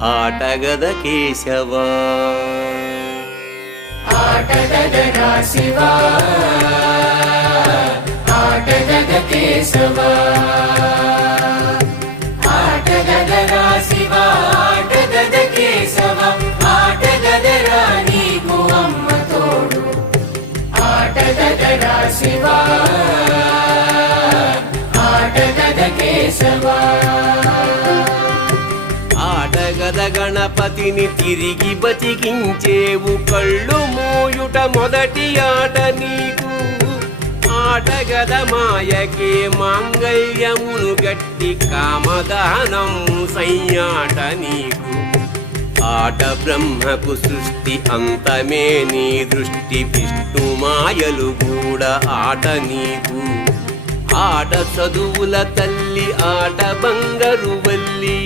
ఆటగద కేశవా ఆటగదరా శివా ఆటగద కేశవా ఆటగదరా శివా ఆటగద కేశవా ఆటగదరా నీకు అమ్మ తోడు ఆటగదరా శివా ఆటగద కేశవా ఆటగద గణపతిని తిరిగి బతికించేవు కళ్ళు మూయుట మొదటి ఆట నీకు ఆటగద మాయకే మాంగళ్యమును గట్టి కామదానం సయ్యాట నీకు ఆట బ్రహ్మకు సృష్టి అంతమే నీ దృష్టి విష్ణు మాయలు కూడా ఆట నీకు ఆట చదువుల తల్లి ఆట బంగారు వల్లి